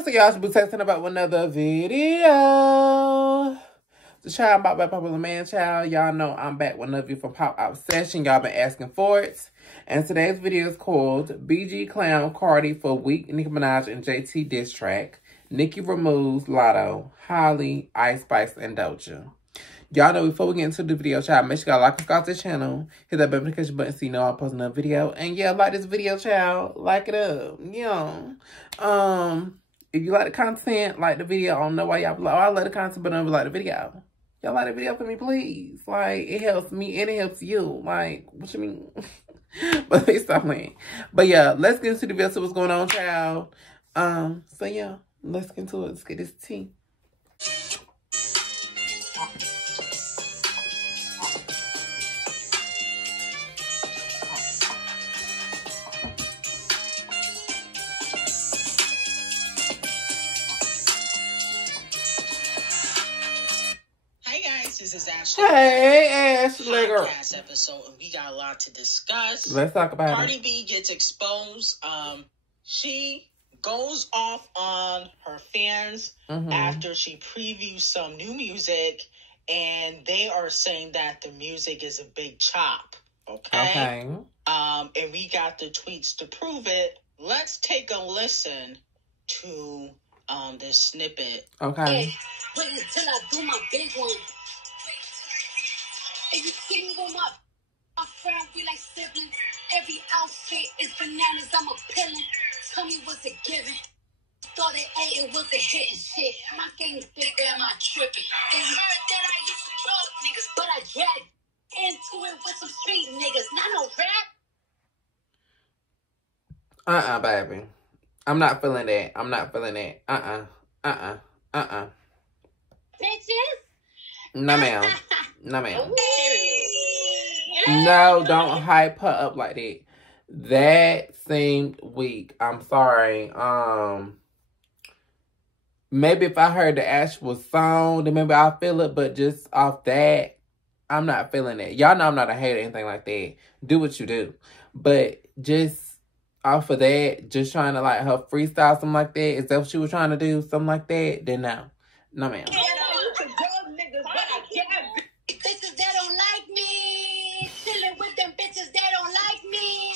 obviously y'all should be texting about another video. The child about that popular man child. Y'all know I'm back with another video from Pop Out Session. Y'all been asking for it. And today's video is called BG Clown Cardi for Weak Nicki Minaj and JT diss track. Nicki removes Latto, Holly, Ice Spice, and Doja. Y'all know before we get into the video, child, make sure y'all like and subscribe to the channel. Hit that notification button so you know I'll post another video. And yeah, like this video, child. Like it up. Yeah. If you like the content, like the video. I don't know why y'all like, oh, I like the content, but I don't like the video. Y'all like the video for me, please. Like, it helps me and it helps you. Like, what you mean? But please stop playing. But yeah, let's get into the video, see what's going on, child. So yeah, let's get into it. Let's get this tea. This is Ashley. Hey, Ashley. Podcast episode, and we got a lot to discuss. Let's talk about Cardi B gets exposed. She goes off on her fans after she previews some new music, and they are saying that the music is a big chop. Okay. And we got the tweets to prove it. Let's take a listen to this snippet. Okay. Wait until I do my big one. If you see me with my friend, we like siblings. Every outfit is bananas, I'm a pillin'. Tell me what's it giving. Thought it ate, it wasn't hitting shit. Am I getting bigger, am I tripping? They heard that I used to drug niggas, but I dragged into it with some street niggas. Not no rap. Baby. I'm not feeling that. I'm not feeling that. Bitches? No, ma'am. No, ma'am. No, don't hype her up like that. That seemed weak. I'm sorry. Maybe if I heard the actual song, then maybe I'll feel it. But just off that, I'm not feeling it. Y'all know I'm not a hater or anything like that. Do what you do. But just off of that, just trying to like her freestyle, something like that. Is that what she was trying to do? Something like that? Then no. No, ma'am. Bitches that don't like me. Chilling with them bitches that don't like me.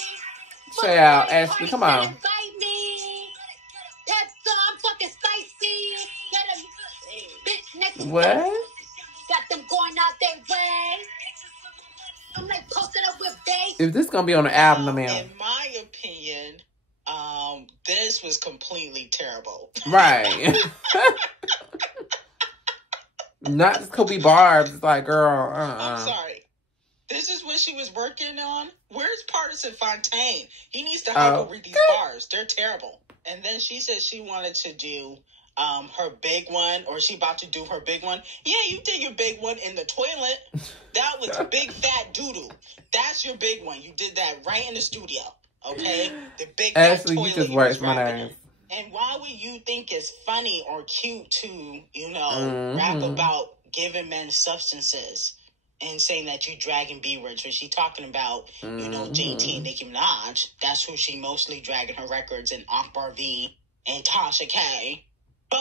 Child, Ashley, come on. Invite me. That's I'm talking spicy. Bitch next to What? got them going out their way. I'm like posted up with bass. If this gonna be on the album, no, ma'am. In my opinion, this was completely terrible. Right. Not just Kobe Barbs. It's like, girl, I'm sorry. This is what she was working on. Where's Partisan Fontaine? He needs to help her read these bars. They're terrible. And then she said she wanted to do her big one, or she about to do her big one. Yeah, you did your big one in the toilet. That was big fat doo-doo. That's your big one. You did that right in the studio. Okay? The big fat Ashley, toilet. you just worked my name. And why would you think it's funny or cute to, rap about giving men substances and saying that you dragging B-words? When she talking about, JT and Nicki Minaj, that's who she mostly dragging her records, and Akbar V and Tasha K. But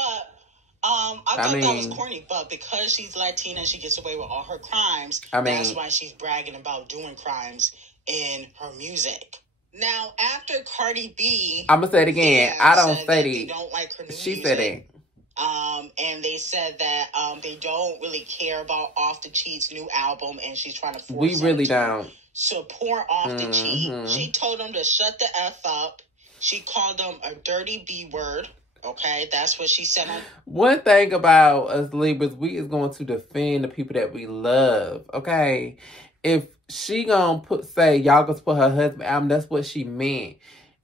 I thought that was corny. But because she's Latina, she gets away with all her crimes. That's why she's bragging about doing crimes in her music. Now, after Cardi B... I'm going to say it again. I don't say that. They don't like her new she music. Said it. And they said that they don't really care about Off the Cheat's new album, and she's trying to force We really don't support Off the Cheat. She told them to shut the F up. She called them a dirty B word. Okay, that's what she said. One thing about us Libras, we is going to defend the people that we love. Okay, if she gonna say y'all gonna support her husband album, that's what she meant.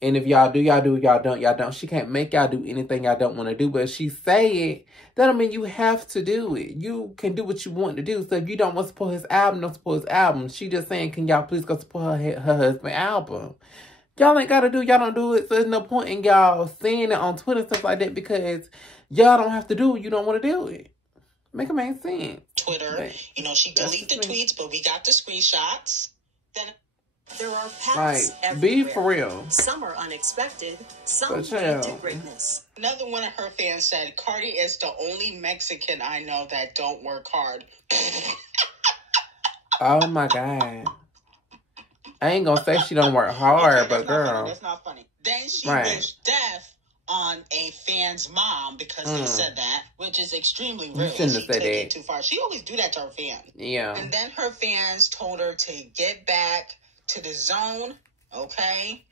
And if y'all do, y'all do. Y'all don't, y'all don't. She can't make y'all do anything y'all don't want to do. But if she say it, that don't mean you have to do it. You can do what you want to do. So if you don't want to support his album, don't support his album. She just saying, can y'all please go support her husband album? Y'all ain't got to do, y'all don't do it. So there's no point in y'all saying it on Twitter and stuff like that, because y'all don't have to do it. You don't want to do it. Make it make sense. Twitter, she deleted the tweets, but we got the screenshots. Then There are paths everywhere. Be for real. Some are unexpected. Some lead to greatness. Another one of her fans said, Cardi is the only Mexican I know that don't work hard. Oh my God. I ain't gonna say she don't work hard, but girl. That's not funny. Then she wished death on a fan's mom because they said that, which is extremely rude. She took it too far. She always do that to her fans. Yeah. And then her fans told her to get back to the zone, okay?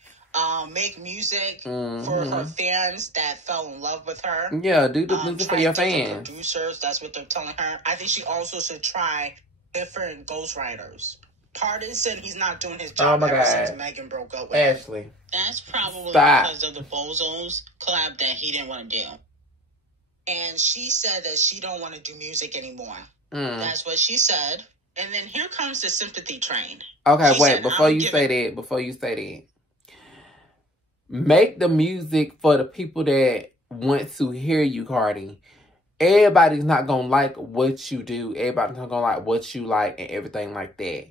Make music for her fans that fell in love with her. Yeah, do the music for your fans. Producers, that's what they're telling her. I think she also should try different ghostwriters. Cardi said he's not doing his job ever since Megan broke up with Ashley. him. That's probably because of the Bozos collab that he didn't want to do. And she said that she don't want to do music anymore. That's what she said. And then here comes the sympathy train. Okay, wait, before you say that, make the music for the people that want to hear you, Cardi. Everybody's not going to like what you do. Everybody's not going to like what you like and everything like that.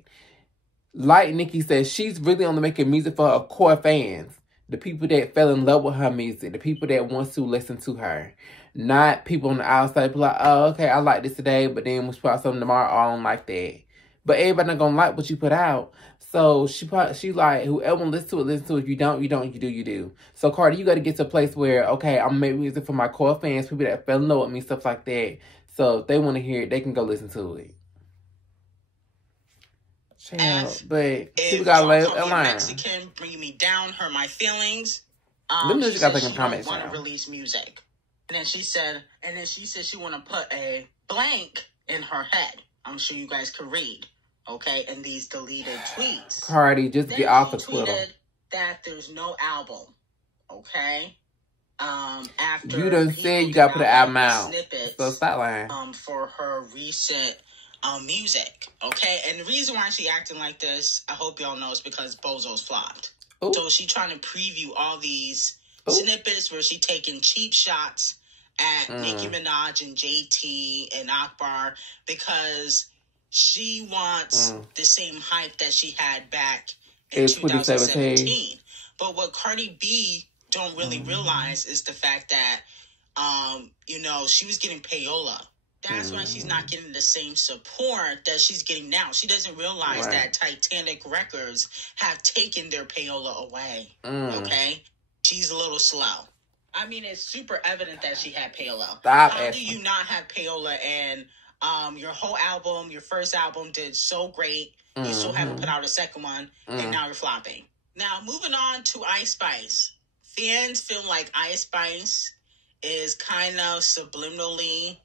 Like Nicki said, she's really only making music for her core fans. The people that fell in love with her music. The people that want to listen to her. Not people on the outside be like, oh, okay, I like this today, but then we put out something tomorrow, I don't like that. But everybody not going to like what you put out. So she like, whoever listen to it, listen to it. If you don't, you don't. You do, you do. So Cardi, you got to get to a place where, okay, I'm making music for my core fans, people that fell in love with me, stuff like that. So if they want to hear it, they can go listen to it. But people got to let it align. Mexican bringing me down, hurt my feelings. Them just got to take a comment. She want to release music. And then she said she want to put a blank in her head. I'm sure you guys can read. Okay, and these deleted tweets. Cardi, just get off of Twitter. That there's no album. Okay. After you done said you gotta put an album out. So stop lying. For her recent music. Okay, and the reason why she acting like this, I hope y'all know, is because Bozo's flopped. Ooh. So she trying to preview all these snippets where she taking cheap shots at Nicki Minaj and JT and Akbar because she wants the same hype that she had back in 2017. But what Cardi B don't really realize is the fact that, she was getting payola. That's why she's not getting the same support that she's getting now. She doesn't realize that Titanic Records have taken their payola away. Okay? She's a little slow. I mean, it's super evident that she had payola. How do you not have payola and your whole album, your first album did so great. You still haven't put out a second one, and now you're flopping. Now, moving on to Ice Spice. Fans feel like Ice Spice is kind of subliminally,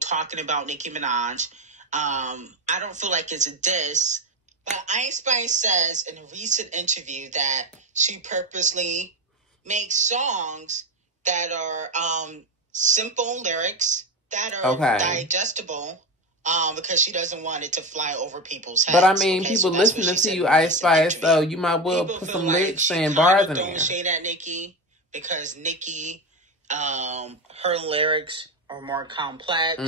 talking about Nicki Minaj. I don't feel like it's a diss, but Ice Spice says in a recent interview that she purposely makes songs that are simple lyrics, that are digestible, because she doesn't want it to fly over people's heads. But I mean, people listening to you, Ice Spice, so you might well put some lyrics and bars in there. Don't shade at Nicki because Nicki, her lyrics are more complex.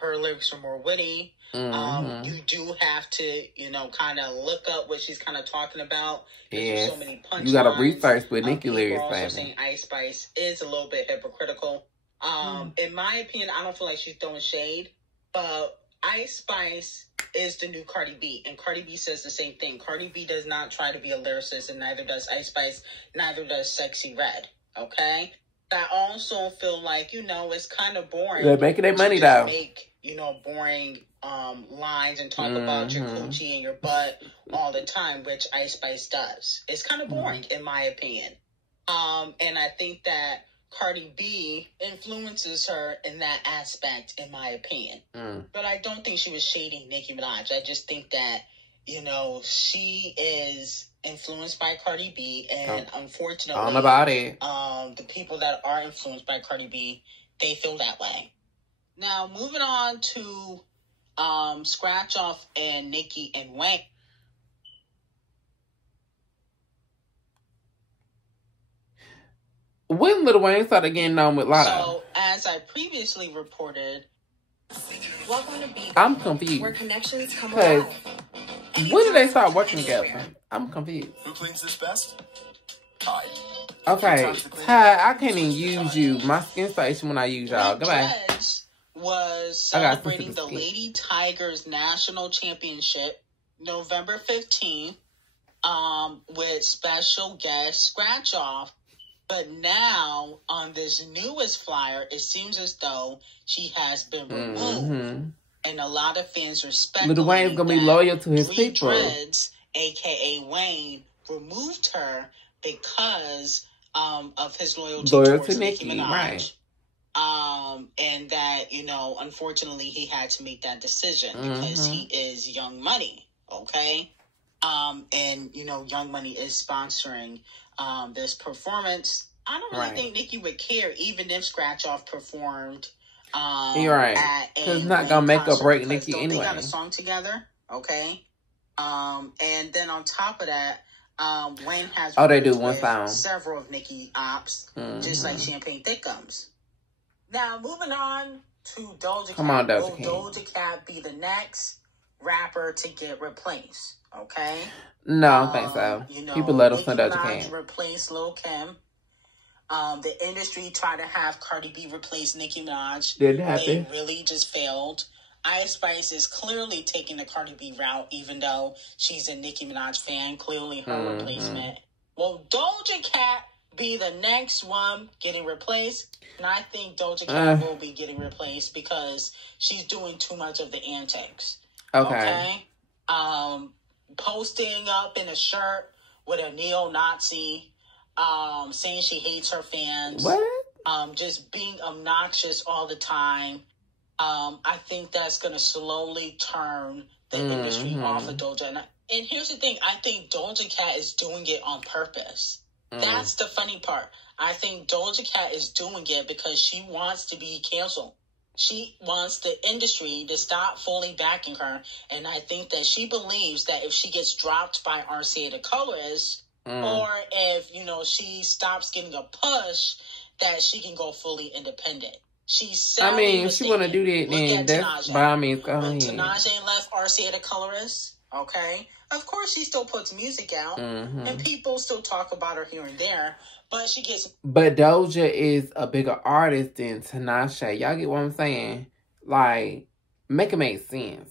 Her lyrics are more witty. You do have to, kind of look up what she's kind of talking about. There's so many punchlines. You got to research with Nicki lyrics. People are also saying Ice Spice is a little bit hypocritical. In my opinion, I don't feel like she's throwing shade, but Ice Spice is the new Cardi B, and Cardi B says the same thing. Cardi B does not try to be a lyricist, and neither does Ice Spice, neither does Sexy Red, okay? I also feel like, it's kind of boring. They're making their money, though. Make, boring lines and talk about your coochie and your butt all the time, which Ice Spice does. It's kind of boring, in my opinion. And I think that Cardi B influences her in that aspect, in my opinion. But I don't think she was shading Nicki Minaj. I just think that, she is influenced by Cardi B, and unfortunately, all about it. The people that are influenced by Cardi B, they feel that way. Now, moving on to Scratch Off and Nicki and Wayne. When Lil Wayne started getting on with Latto? So, as I previously reported, welcome to Beat. I'm confused. Where connections come alive. When did they start working together? I'm confused. Who cleans this best? Tide. Okay, Tide, I can't even use you. My skin starts itching when I use y'all. Goodbye. Was celebrating the Lady Tigers National Championship November 15th with special guest Scratch Off. But now, on this newest flyer, it seems as though she has been removed. And a lot of fans are speculating Lil Wayne's gonna be loyal to his people. Dreads, a.k.a. Wayne, removed her because of his loyalty towards Nicki Minaj. Right. And that, you know, unfortunately, he had to make that decision because he is Young Money, okay? And, you know, Young Money is sponsoring this performance. I don't really think Nicki would care, even if Scratch Off performed. You're right. Because it's not gonna make or break Nicki anyway. They got a song together, okay? And then on top of that, Wayne has they do one song. Several of Nicki ops, just like Champagne Thickums. Now moving on to Doja Cat. Come on, Doja Cat. Will Doja Cat be the next rapper to get replaced? Okay. No, I don't think so. You know, people let us know Doja Cat Cat replace Lil Kim. The industry tried to have Cardi B replace Nicki Minaj. Didn't happen. They really just failed. Ice Spice is clearly taking the Cardi B route, even though she's a Nicki Minaj fan. Clearly her replacement. Will Doja Cat be the next one getting replaced? And I think Doja Cat will be getting replaced because she's doing too much of the antics. Okay? Posting up in a shirt with a neo-Nazi, saying she hates her fans. What? Just being obnoxious all the time. I think that's going to slowly turn the industry off of Doja. And here's the thing. I think Doja Cat is doing it on purpose. That's the funny part. I think Doja Cat is doing it because she wants to be canceled. She wants the industry to stop fully backing her. And I think that she believes that if she gets dropped by RCA the Colorist, or if, you know, she stops getting a push, that she can go fully independent. I mean, if she want to do that, then that's by all means, go ahead. Tanaja left RCA the Colorist, okay? Of course, she still puts music out, and people still talk about her here and there, but she gets... But Doja is a bigger artist than Tinashe. Y'all get what I'm saying? Like, make it make sense.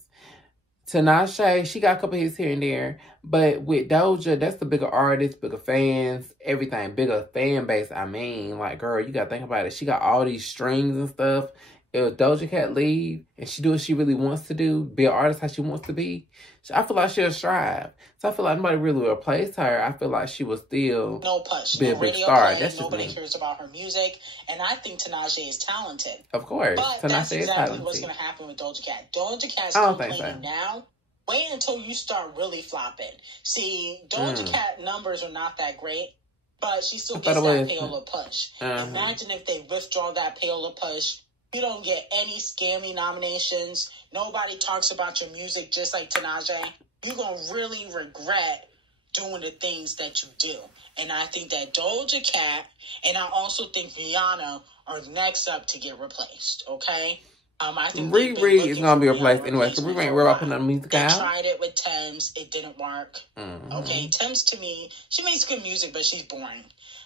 Tinashe, she got a couple hits here and there, but with Doja, that's the bigger artist, bigger fans, everything, bigger fan base. I mean, like, girl, you gotta think about it. She got all these strings and stuff. If Doja Cat leave and she do what she really wants to do, be an artist how she wants to be, I feel like she'll strive. So I feel like nobody really replaced her. I feel like she will still be a big star. That's nobody cares about her music, and I think Tinashe is talented. Of course, but that's exactly what's going to happen with Doja Cat. Doja Cat's still playing now. Wait until you start really flopping. See, Doja Cat numbers are not that great, but she still gets that payola push. Imagine if they withdraw that payola push. You don't get any scammy nominations. Nobody talks about your music just like Tinashe. You're going to really regret doing the things that you do. And I think that Doja Cat and I also think Rihanna are next up to get replaced, okay? I think Riri is going to be replaced anyway, so Riri ain't worried about putting on music out. They tried it with Thames. It didn't work. Okay, Thames, to me, she makes good music, but she's boring.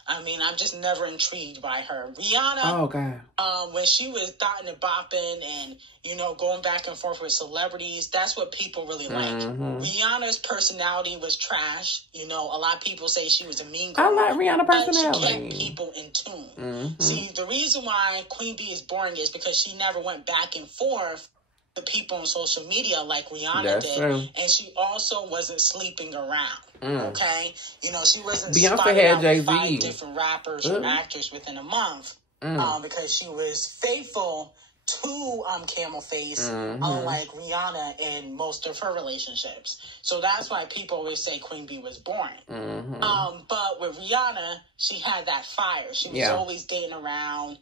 I mean, I'm just never intrigued by her. Rihanna, when she was dotting and bopping and, you know, going back and forth with celebrities, that's what people really like. Rihanna's personality was trash. You know, a lot of people say she was a mean girl. I like Rihanna's personality. But she kept people in tune. See, the reason why Queen Bee is boring is because she never went back and forth with people on social media like Rihanna did. True. And she also wasn't sleeping around. Okay, you know, she wasn't spotting out with 5 different rappers or actors within a month because she was faithful to Camel Face, unlike Rihanna in most of her relationships. So that's why people always say Queen Bee was boring. But with Rihanna, she had that fire. She was always dating around.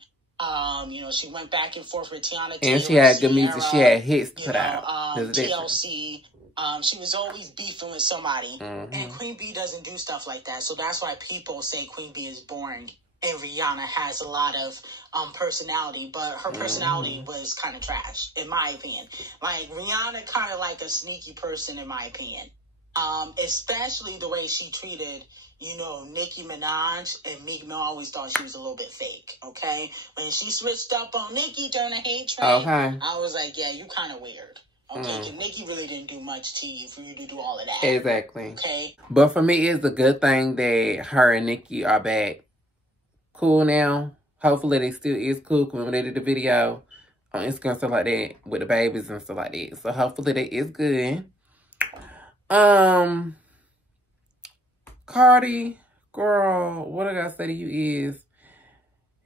You know, she went back and forth with Tiana Taylor, and she had good music. She had hits to put out. TLC. She was always beefing with somebody. And Queen Bee doesn't do stuff like that. So that's why people say Queen Bee is boring. And Rihanna has a lot of personality. But her personality was kind of trash, in my opinion. Like, Rihanna kind of like a sneaky person, in my opinion. Especially the way she treated, you know, Nicki Minaj and Meek Mill. I always thought she was a little bit fake, okay? When she switched up on Nicki during the hate train, I was like, yeah, you kind of weird. Okay, because Nicki really didn't do much to you for you to do all of that. Exactly. Okay? But for me, it's a good thing that her and Nicki are back cool now. Hopefully they still is cool. When they did the video on Instagram, stuff like that, with the babies and stuff like that. So hopefully that is good. Cardi, girl, what I gotta say to you is,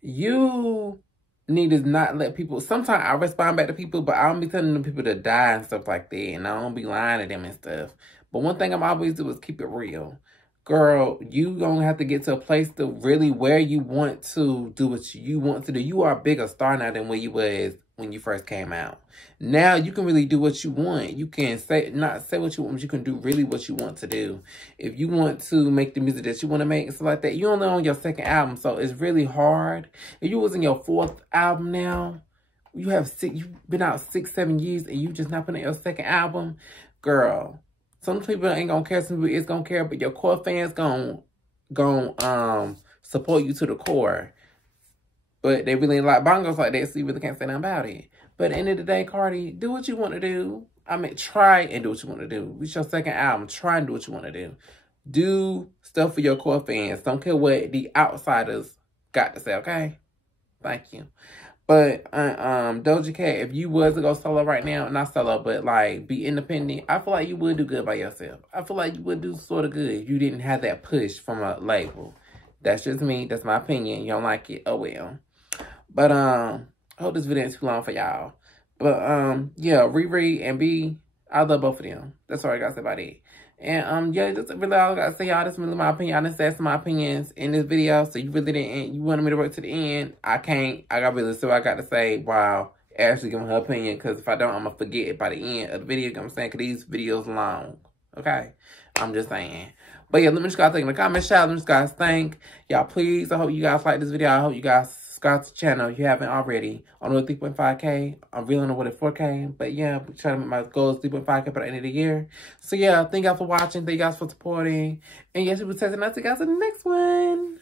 you need to not let people, sometimes I respond back to people, but I don't be telling them people to die and stuff like that, and I don't be lying to them and stuff. But one thing I'm always do is keep it real. Girl, you gonna have to get to a place to really where you want to do what you want to do. You are a bigger star now than where you was when you first came out. Now you can really do what you want. You can not say what you want, but you can do really what you want to do. If you want to make the music that you want to make and stuff like that, you only on your second album, so it's really hard. If you was in your fourth album now, you've been out 6-7 years and you just not putting out your second album, girl. Some people ain't gonna care, some people is gonna care, but your core fans gonna support you to the core. But they really like bongos like that, so you really can't say nothing about it. But at the end of the day, Cardi, do what you want to do. I mean, try and do what you want to do. It's your second album. Try and do what you want to do. Do stuff for your core fans. Don't care what the outsiders got to say, okay? Thank you. But Doja Cat, if you was to go solo right now, not solo, but like be independent, I feel like you would do good by yourself. I feel like you would do sort of good if you didn't have that push from a label. That's just me. That's my opinion. You don't like it? Oh, well. But, I hope this video ain't too long for y'all. But, yeah, Riri and B, I love both of them. That's all I gotta say about it. And, yeah, that's really all I gotta say, y'all. That's really my opinion. I done said some of my opinions in this video, so you really didn't, you wanted me to work to the end. I can't. I got really, so I got to say, wow, Ashley giving her opinion, because if I don't, I'm gonna forget it by the end of the video, you know what I'm saying? Because these videos long, okay? I'm just saying. But, yeah, let me just guys think in the comments, shout. Let me just guys think. Y'all, please, I hope you guys like this video. I hope you guys subscribe to the channel if you haven't already. On the 3.5K. I'm really on the way to 4K. But yeah, I'm trying to make my goals 3.5K by the end of the year. So yeah, thank y'all for watching. Thank you guys for supporting. And yes, we'll be testing out to you guys in the next one.